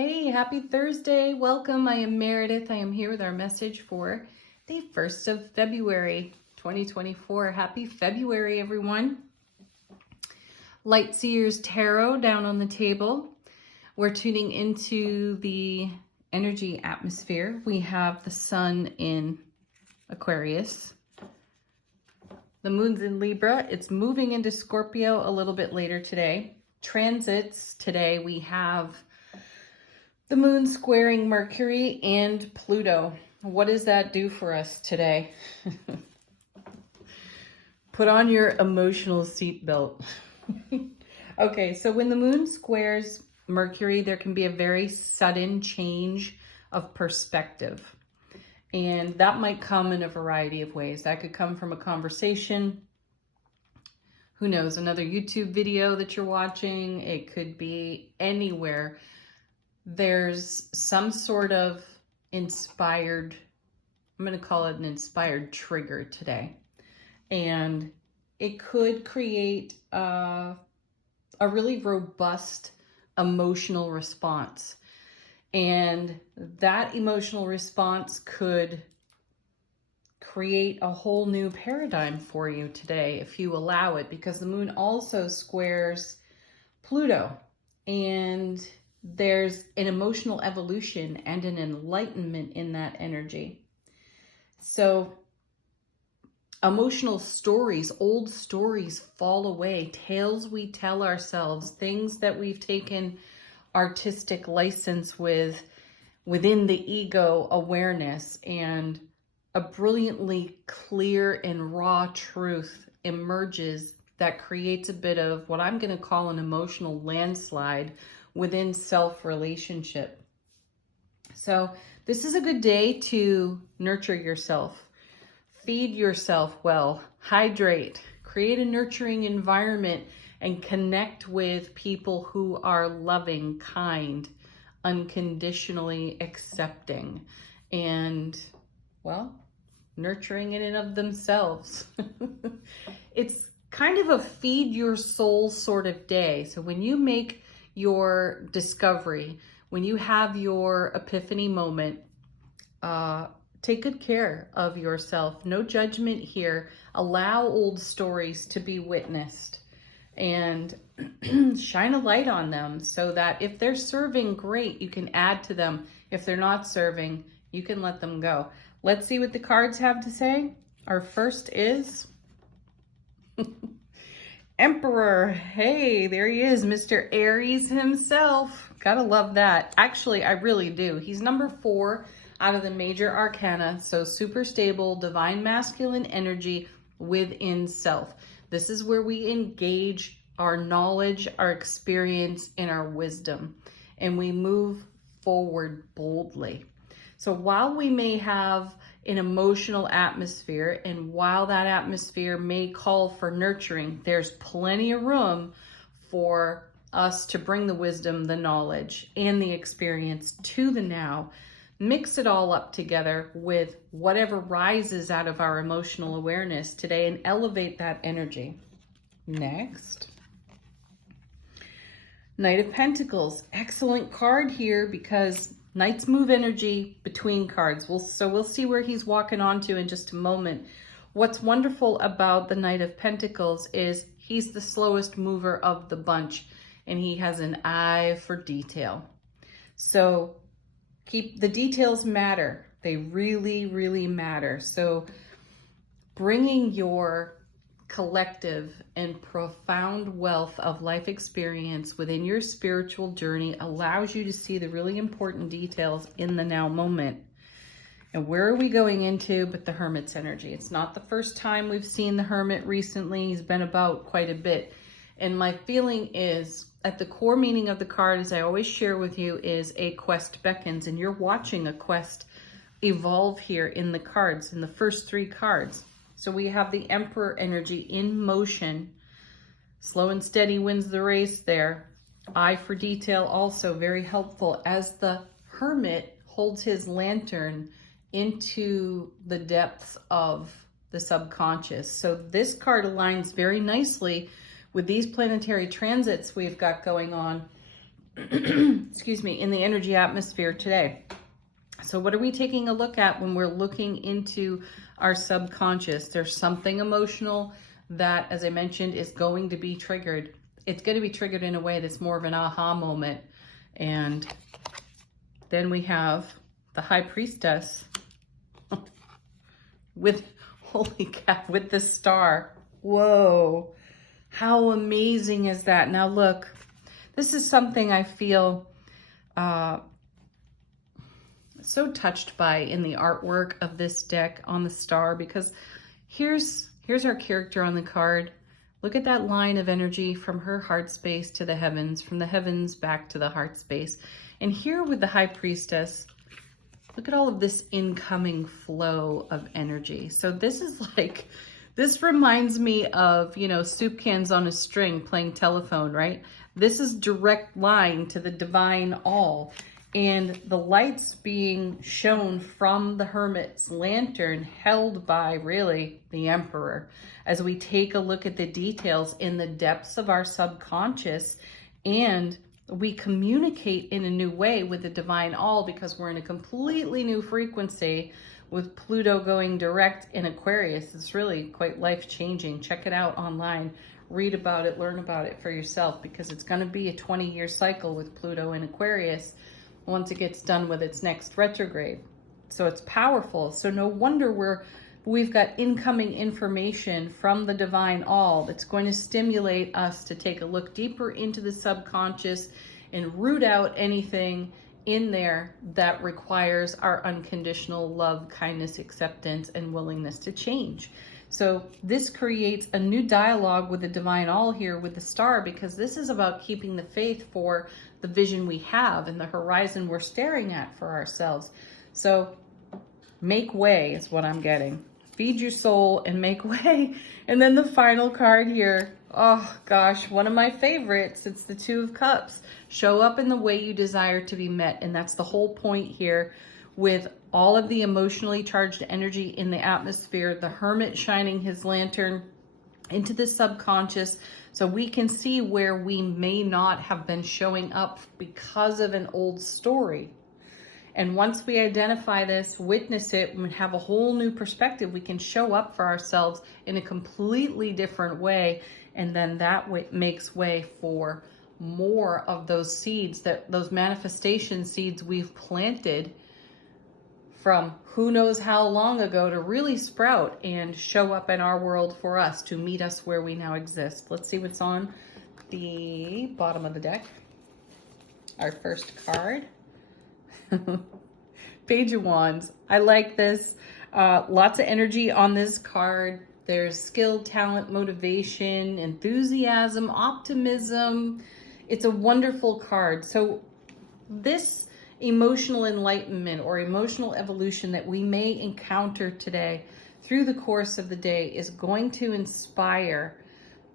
Hey, happy Thursday. Welcome. I am Meredith. I am here with our message for the 1st of February, 2024. Happy February, everyone. Lightseers Tarot down on the table. We're tuning into the energy atmosphere. We have the sun in Aquarius. The moon's in Libra. It's moving into Scorpio a little bit later today. Transits today, we have the moon squaring Mercury and Pluto. What does that do for us today? Put on your emotional seatbelt. Okay, so when the moon squares Mercury, there can be a very sudden change of perspective. And that might come in a variety of ways. That could come from a conversation. Who knows, another YouTube video that you're watching. It could be anywhere. There's some sort of inspired, I'm going to call it an inspired trigger today. And it could create a really robust emotional response. And that emotional response could create a whole new paradigm for you today if you allow it, because the moon also squares Pluto. And there's an emotional evolution and an enlightenment in that energy. So emotional stories, old stories fall away, tales we tell ourselves, things that we've taken artistic license with within the ego awareness, and a brilliantly clear and raw truth emerges that creates a bit of what I'm going to call an emotional landslide within self-relationship. So this is a good day to nurture yourself, feed yourself well, hydrate, create a nurturing environment, and connect with people who are loving, kind, unconditionally accepting, and, well, nurturing in and of themselves. It's kind of a feed your soul sort of day. So when you make your discovery, when you have your epiphany moment, take good care of yourself. No judgment here. Allow old stories to be witnessed and shine a light on them so that if they're serving, great, you can add to them. If they're not serving, you can let them go. Let's see what the cards have to say. Our first is Emperor. Hey, there he is, Mr. Aries himself. Gotta love that. Actually, I really do. He's number 4 out of the major arcana. So super stable, divine masculine energy within self. This is where we engage our knowledge, our experience, and our wisdom. And we move forward boldly. So while we may have an emotional atmosphere, and while that atmosphere may call for nurturing, there's plenty of room for us to bring the wisdom, the knowledge, and the experience to the now. Mix it all up together with whatever rises out of our emotional awareness today and elevate that energy. Next, Knight of Pentacles. Excellent card here because Knights move energy between cards. We'll see where he's walking onto in just a moment. What's wonderful about the Knight of Pentacles is he's the slowest mover of the bunch, and he has an eye for detail. So the details matter. They really, really matter. So bringing your collective and profound wealth of life experience within your spiritual journey allows you to see the really important details in the now moment. And where are we going into but the Hermit's energy? It's not the first time we've seen the Hermit recently. He's been about quite a bit. And my feeling is, at the core meaning of the card, as I always share with you, is a quest beckons. And you're watching a quest evolve here in the cards, in the first 3 cards. So we have the Emperor energy in motion. Slow and steady wins the race there. Eye for detail also very helpful as the Hermit holds his lantern into the depths of the subconscious. So this card aligns very nicely with these planetary transits we've got going on excuse me, in the energy atmosphere today. So what are we taking a look at when we're looking into our subconscious? There's something emotional that, as I mentioned, is going to be triggered. It's going to be triggered in a way that's more of an aha moment. And then we have the High Priestess with, holy cow, with the star. Whoa, how amazing is that? Now look, this is something I feel so touched by in the artwork of this deck on the star, because here's our character on the card. Look at that line of energy from her heart space to the heavens, from the heavens back to the heart space. And here with the High Priestess, look at all of this incoming flow of energy. So this is like, this reminds me of, you know, soup cans on a string playing telephone, right? This is direct line to the divine all. And the lights being shown from the Hermit's lantern, held by really the Emperor, as we take a look at the details in the depths of our subconscious, and we communicate in a new way with the divine all, because we're in a completely new frequency with Pluto going direct in Aquarius. It's really quite life-changing. Check it out online. Read about it, learn about it for yourself, because it's going to be a 20-year cycle with Pluto in Aquarius once it gets done with its next retrograde. So it's powerful. So no wonder we've got incoming information from the divine all that's going to stimulate us to take a look deeper into the subconscious and root out anything in there that requires our unconditional love, kindness, acceptance, and willingness to change. So this creates a new dialogue with the divine all here with the star, because this is about keeping the faith for the vision we have and the horizon we're staring at for ourselves. So make way is what I'm getting. Feed your soul and make way. And then the final card here, oh gosh, one of my favorites. It's the Two of Cups. Show up in the way you desire to be met. And that's the whole point here, with all of the emotionally charged energy in the atmosphere, the Hermit shining his lantern into the subconscious, so we can see where we may not have been showing up because of an old story. And once we identify this, witness it, and have a whole new perspective, we can show up for ourselves in a completely different way. And then that makes way for more of those seeds, those manifestation seeds we've planted from who knows how long ago, to really sprout and show up in our world for us, to meet us where we now exist. Let's see what's on the bottom of the deck. Our first card. Page of Wands. I like this. Lots of energy on this card. There's skill, talent, motivation, enthusiasm, optimism. It's a wonderful card. So this emotional enlightenment or emotional evolution that we may encounter today through the course of the day is going to inspire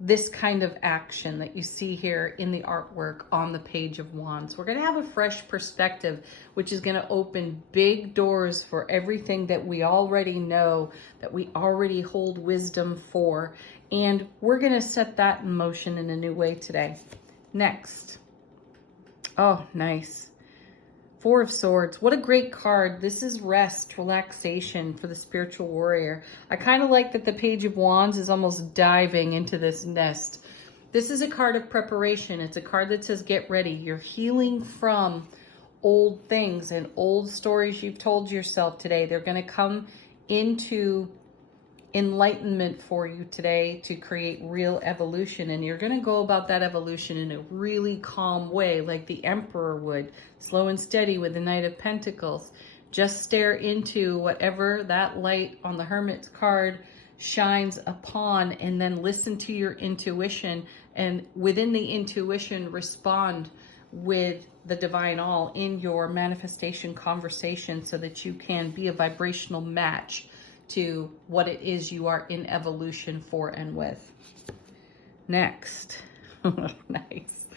this kind of action that you see here in the artwork on the Page of Wands. We're going to have a fresh perspective, which is going to open big doors for everything that we already know, that we already hold wisdom for, and we're going to set that in motion in a new way today. Next. Oh, nice. Four of Swords. What a great card. This is rest, relaxation for the spiritual warrior. I kind of like that the Page of Wands is almost diving into this nest. This is a card of preparation. It's a card that says get ready. You're healing from old things and old stories you've told yourself today. They're going to come into enlightenment for you today to create real evolution, and you're going to go about that evolution in a really calm way, like the Emperor would, slow and steady with the Knight of Pentacles. Just stare into whatever that light on the Hermit's card shines upon, and then listen to your intuition, and within the intuition respond with the divine all in your manifestation conversation, so that you can be a vibrational match to what it is you are in evolution for and with. Next. Nice.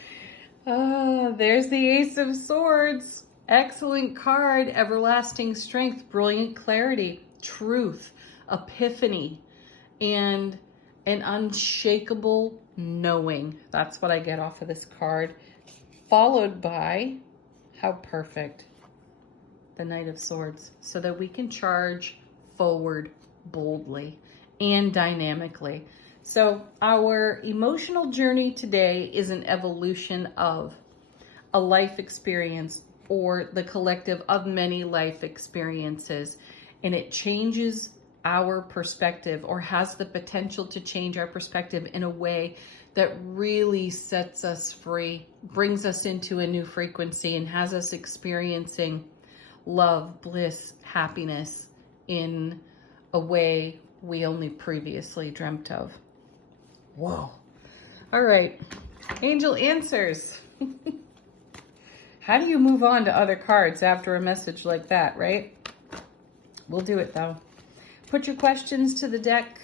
There's the Ace of Swords. Excellent card. Everlasting strength, brilliant clarity, truth, epiphany, and an unshakable knowing. That's what I get off of this card. followed by, how perfect, the Knight of Swords, so that we can charge forward boldly and dynamically. So our emotional journey today is an evolution of a life experience or the collective of many life experiences, and it changes our perspective, or has the potential to change our perspective in a way that really sets us free, brings us into a new frequency, and has us experiencing love, bliss, happiness in a way we only previously dreamt of. Whoa. All right. Angel answers. How do you move on to other cards after a message like that, right? We'll do it though. Put your questions to the deck.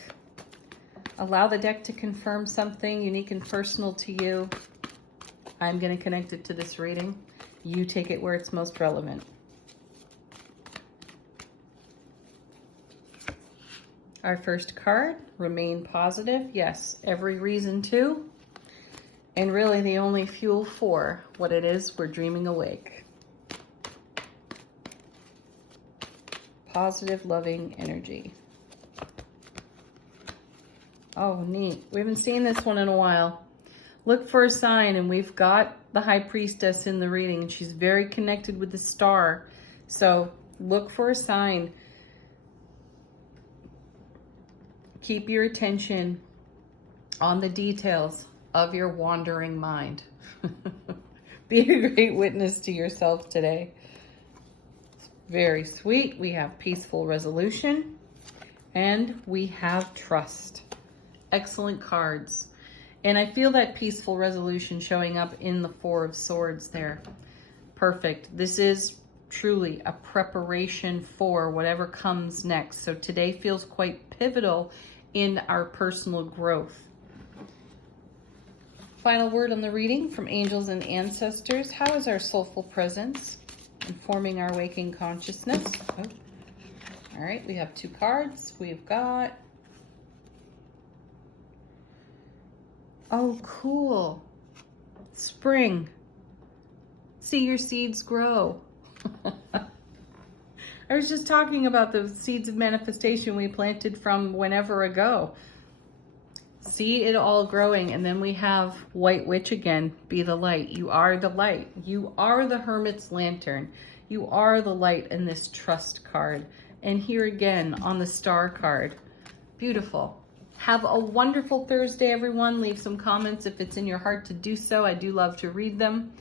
Allow the deck to confirm something unique and personal to you. I'm going to connect it to this reading. You take it where it's most relevant. Our first card, remain positive. Yes, every reason to. And really the only fuel for what it is we're dreaming awake. Positive, loving energy. Oh, neat. We haven't seen this one in a while. Look for a sign, and we've got the High Priestess in the reading. She's very connected with the star. So look for a sign. Keep your attention on the details of your wandering mind. Be a great witness to yourself today. Very sweet. We have peaceful resolution, and we have trust. Excellent cards. And I feel that peaceful resolution showing up in the Four of Swords there. Perfect. This is truly a preparation for whatever comes next. So today feels quite pivotal in our personal growth. Final word on the reading from angels and ancestors. How is our soulful presence informing our waking consciousness? Oh. All right, we have two cards. We've got, oh, cool. Spring. See your seeds grow. I was just talking about the seeds of manifestation we planted from whenever ago. See it all growing. And then we have White Witch again. Be the light. You are the light. You are the Hermit's Lantern. You are the light in this trust card. And here again on the star card. Beautiful. Have a wonderful Thursday, everyone. Leave some comments if it's in your heart to do so. I do love to read them.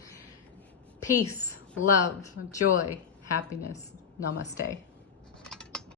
Peace, love, joy, happiness. Namaste.